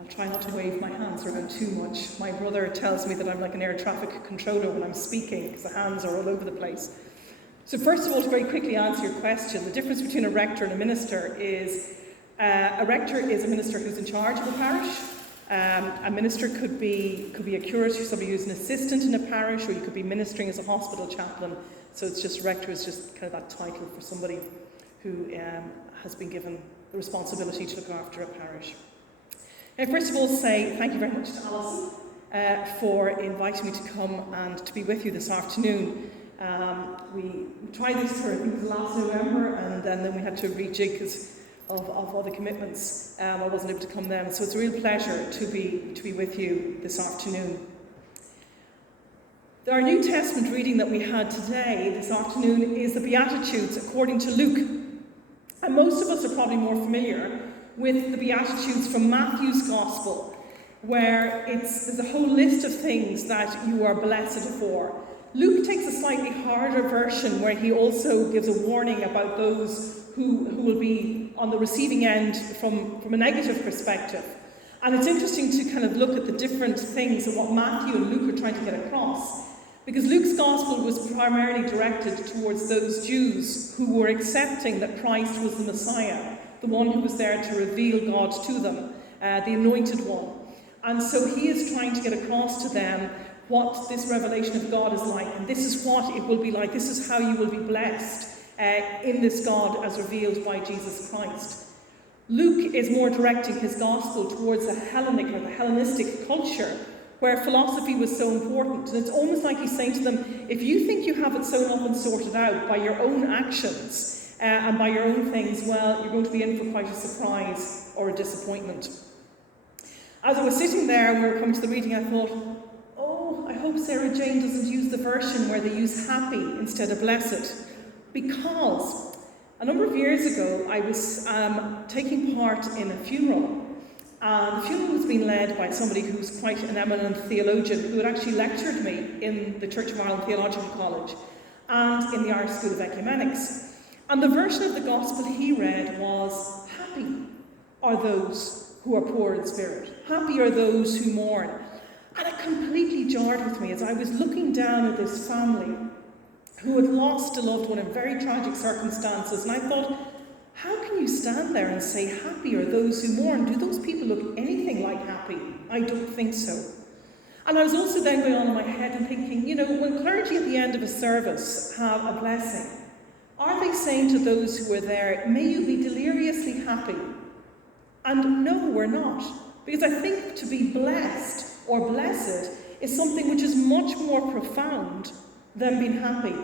I'll try not to wave my hands around too much. My brother tells me that I'm like an air traffic controller when I'm speaking, because the hands are all over the place. So first of all, to very quickly answer your question, the difference between a rector and a minister is a rector is a minister who's in charge of a parish. A minister could be a curator, somebody who's an assistant in a parish, or you could be ministering as a hospital chaplain. So it's just rector is just kind of that title for somebody who has been given the responsibility to look after a parish. Now, first of all, say thank you very much to Alison for inviting me to come and to be with you this afternoon. We tried this for, I think it was last November, and then we had to rejig because of other commitments. I wasn't able to come then, so it's a real pleasure to be with you this afternoon. Our New Testament reading that we had today, this afternoon, is the Beatitudes according to Luke. And most of us are probably more familiar with the Beatitudes from Matthew's Gospel, where there's a whole list of things that you are blessed for. Luke takes a slightly harder version where he also gives a warning about those who will be on the receiving end from a negative perspective. And it's interesting to kind of look at the different things and what Matthew and Luke are trying to get across. Because Luke's Gospel was primarily directed towards those Jews who were accepting that Christ was the Messiah, the one who was there to reveal God to them, the anointed one. And so he is trying to get across to them what this revelation of God is like, and this is what it will be like, this is how you will be blessed in this God as revealed by Jesus Christ. Luke is more directing his gospel towards the Hellenic or the Hellenistic culture, where philosophy was so important. And it's almost like he's saying to them, if you think you have it sewn up and sorted out by your own actions and by your own things, well, you're going to be in for quite a surprise or a disappointment. As I was sitting there and we were coming to the reading, I thought, I hope Sarah Jane doesn't use the version where they use happy instead of blessed. Because a number of years ago, I was taking part in a funeral. And the funeral was being led by somebody who's quite an eminent theologian who had actually lectured me in the Church of Ireland Theological College and in the Irish School of Ecumenics. And the version of the Gospel he read was, happy are those who are poor in spirit. Happy are those who mourn. And it completely jarred with me as I was looking down at this family who had lost a loved one in very tragic circumstances. And I thought, how can you stand there and say, happy are those who mourn? Do those people look anything like happy? I don't think so. And I was also then going on in my head and thinking, when clergy at the end of a service have a blessing, are they saying to those who are there, may you be deliriously happy? And no, we're not. Because I think to be blessed or blessed is something which is much more profound than being happy.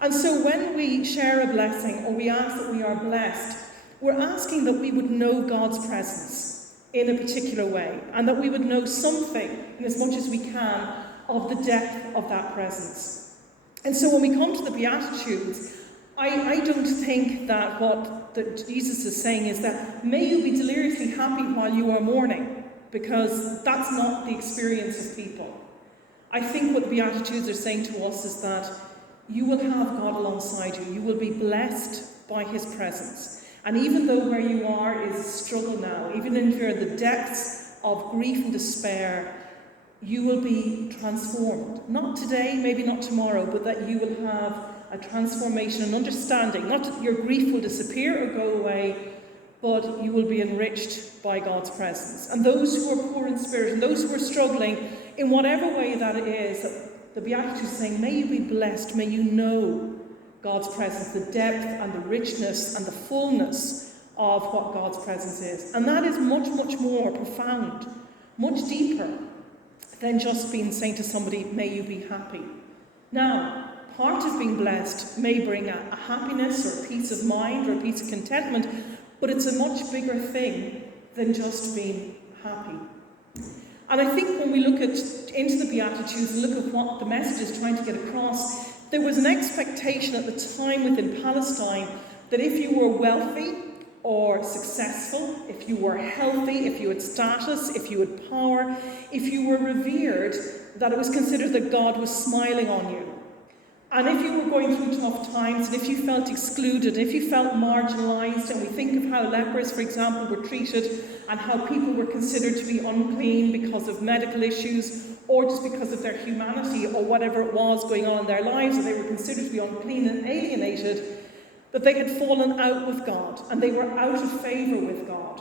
And so when we share a blessing or we ask that we are blessed, we're asking that we would know God's presence in a particular way and that we would know something, in as much as we can, of the depth of that presence. And so when we come to the Beatitudes, I don't think that what Jesus is saying is that may you be deliriously happy while you are mourning, because that's not the experience of people. I think what the Beatitudes are saying to us is that you will have God alongside you. You will be blessed by his presence. And even though where you are is a struggle now, even if you're in the depths of grief and despair, you will be transformed. Not today, maybe not tomorrow, but that you will have a transformation and understanding. Not that your grief will disappear or go away, but you will be enriched by God's presence. And those who are poor in spirit and those who are struggling, in whatever way that it is, the Beatitudes is saying, may you be blessed, may you know God's presence, the depth and the richness and the fullness of what God's presence is. And that is much, much more profound, much deeper than just saying to somebody, may you be happy. Now, part of being blessed may bring a happiness or a peace of mind or a peace of contentment, but it's a much bigger thing than just being happy. And I think when we look into the Beatitudes and look at what the message is trying to get across, there was an expectation at the time within Palestine that if you were wealthy or successful, if you were healthy, if you had status, if you had power, if you were revered, that it was considered that God was smiling on you. And if you were going through tough times, and if you felt excluded, if you felt marginalised, and we think of how lepers, for example, were treated, and how people were considered to be unclean because of medical issues, or just because of their humanity, or whatever it was going on in their lives, and they were considered to be unclean and alienated, that they had fallen out with God, and they were out of favour with God.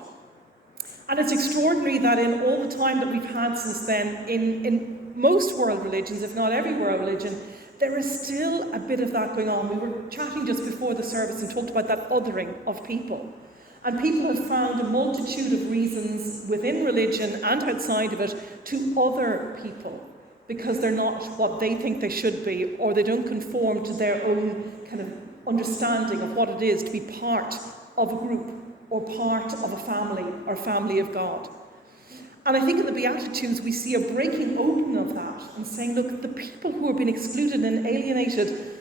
And it's extraordinary that in all the time that we've had since then, in most world religions, if not every world religion, there is still a bit of that going on. We were chatting just before the service and talked about that othering of people. And people have found a multitude of reasons within religion and outside of it to other people because they're not what they think they should be, or they don't conform to their own kind of understanding of what it is to be part of a group or part of a family or family of God. And I think in the Beatitudes we see a breaking open of that and saying, look, the people who have been excluded and alienated,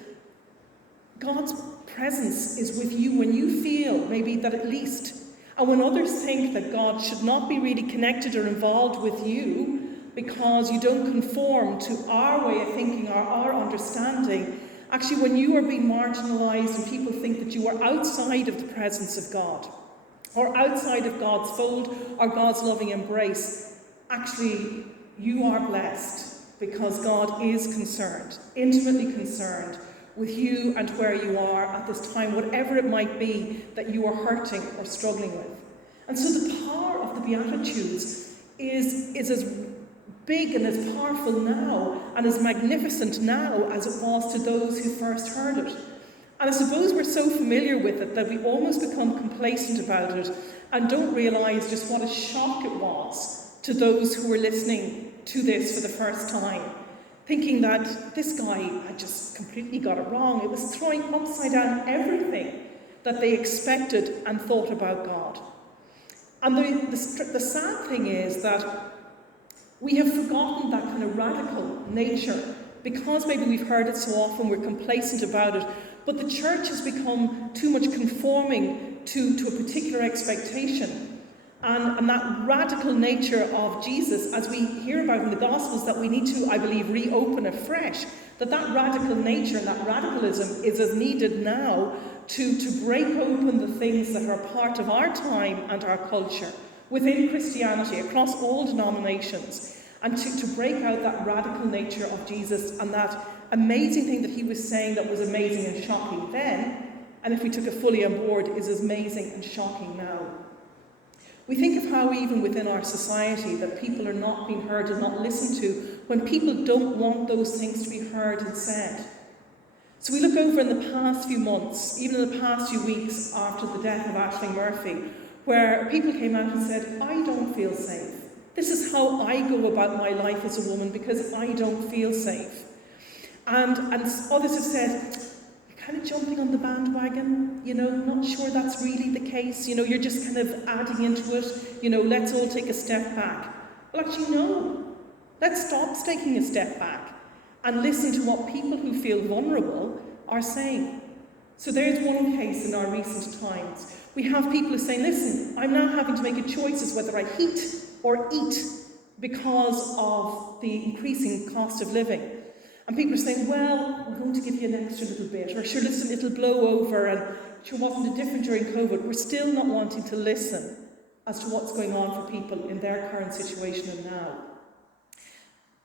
God's presence is with you when you feel maybe that at least, and when others think that God should not be really connected or involved with you because you don't conform to our way of thinking or our understanding, actually when you are being marginalised and people think that you are outside of the presence of God, or outside of God's fold or God's loving embrace, actually you are blessed because God is concerned, intimately concerned with you and where you are at this time, whatever it might be that you are hurting or struggling with. And so the power of the Beatitudes is as big and as powerful now and as magnificent now as it was to those who first heard it. And I suppose we're so familiar with it that we almost become complacent about it and don't realise just what a shock it was to those who were listening to this for the first time, thinking that this guy had just completely got it wrong. It was throwing upside down everything that they expected and thought about God. And the sad thing is that we have forgotten that kind of radical nature because maybe we've heard it so often, we're complacent about it. But the church has become too much conforming to a particular expectation. And that radical nature of Jesus, as we hear about in the Gospels, that we need to, I believe, reopen afresh, that radical nature and that radicalism is as needed now to break open the things that are part of our time and our culture within Christianity, across all denominations, and to break out that radical nature of Jesus and that amazing thing that he was saying that was amazing and shocking then, and if we took it fully on board, is as amazing and shocking now. We think of how even within our society that people are not being heard and not listened to when people don't want those things to be heard and said. So we look over in the past few months, even in the past few weeks after the death of Aisling Murphy, where people came out and said, I don't feel safe. This is how I go about my life as a woman because I don't feel safe. And others have said, you're kind of jumping on the bandwagon, not sure that's really the case, you're just kind of adding into it, let's all take a step back. Well, actually, no. Let's stop taking a step back and listen to what people who feel vulnerable are saying. So there's one case in our recent times. We have people who say, listen, I'm now having to make a choice as whether I heat or eat because of the increasing cost of living. And people are saying, well, we're going to give you an extra little bit, or sure, listen, it'll blow over, and sure, wasn't it different during COVID? We're still not wanting to listen as to what's going on for people in their current situation and now.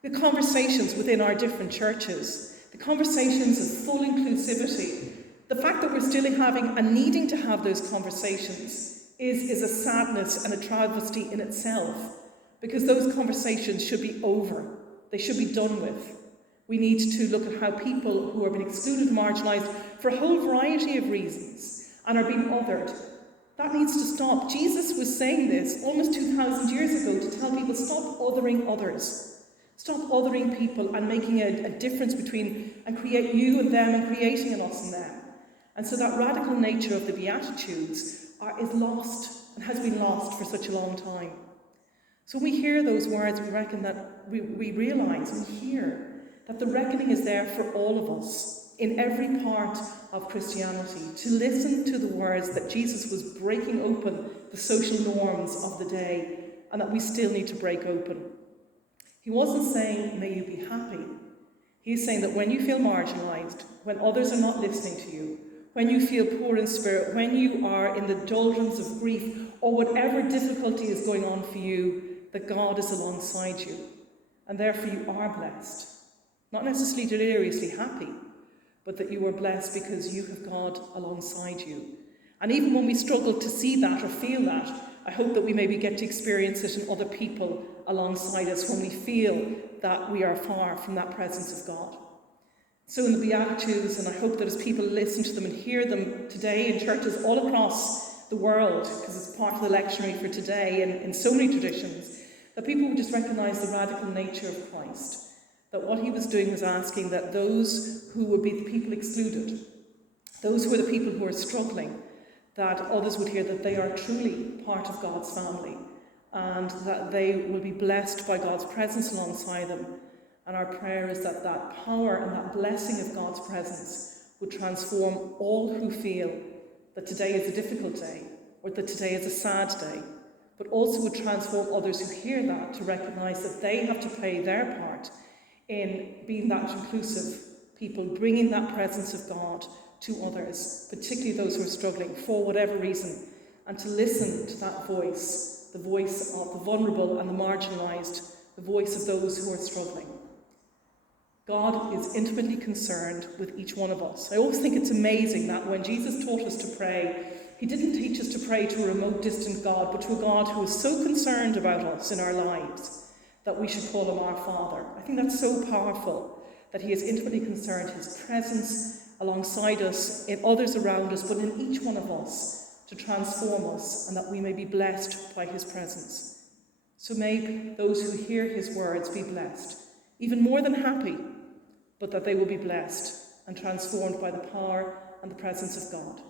The conversations within our different churches, the conversations of full inclusivity, the fact that we're still having and needing to have those conversations is a sadness and a travesty in itself, because those conversations should be over. They should be done with. We need to look at how people who are being excluded and marginalised for a whole variety of reasons and are being othered, that needs to stop. Jesus was saying this almost 2,000 years ago to tell people, stop othering others. Stop othering people and making a difference between, and create you and them and creating an us and them. And so that radical nature of the Beatitudes is lost and has been lost for such a long time. So when we hear those words, we reckon that we realise, we hear that the reckoning is there for all of us in every part of Christianity, to listen to the words that Jesus was breaking open the social norms of the day, and that we still need to break open. He wasn't saying, may you be happy. He's saying that when you feel marginalised, when others are not listening to you, when you feel poor in spirit, when you are in the doldrums of grief, or whatever difficulty is going on for you, that God is alongside you. And therefore you are blessed. Not necessarily deliriously happy, but that you are blessed because you have God alongside you. And even when we struggle to see that or feel that, I hope that we maybe get to experience it in other people alongside us when we feel that we are far from that presence of God. So in the Beatitudes, and I hope that as people listen to them and hear them today in churches all across the world, because it's part of the lectionary for today and in so many traditions, that people would just recognise the radical nature of Christ. That what he was doing was asking that those who would be the people excluded, those who are the people who are struggling, that others would hear that they are truly part of God's family and that they will be blessed by God's presence alongside them. And our prayer is that that power and that blessing of God's presence would transform all who feel that today is a difficult day or that today is a sad day, but also would transform others who hear that to recognise that they have to play their part in being that inclusive people, bringing that presence of God to others, particularly those who are struggling for whatever reason, and to listen to that voice, the voice of the vulnerable and the marginalised, the voice of those who are struggling. God is intimately concerned with each one of us. I always think it's amazing that when Jesus taught us to pray, he didn't teach us to pray to a remote, distant God, but to a God who is so concerned about us in our lives that we should call him our Father. I think that's so powerful, that he is intimately concerned, his presence alongside us, in others around us, but in each one of us, to transform us, and that we may be blessed by his presence. So may those who hear his words be blessed, even more than happy, but that they will be blessed and transformed by the power and the presence of God.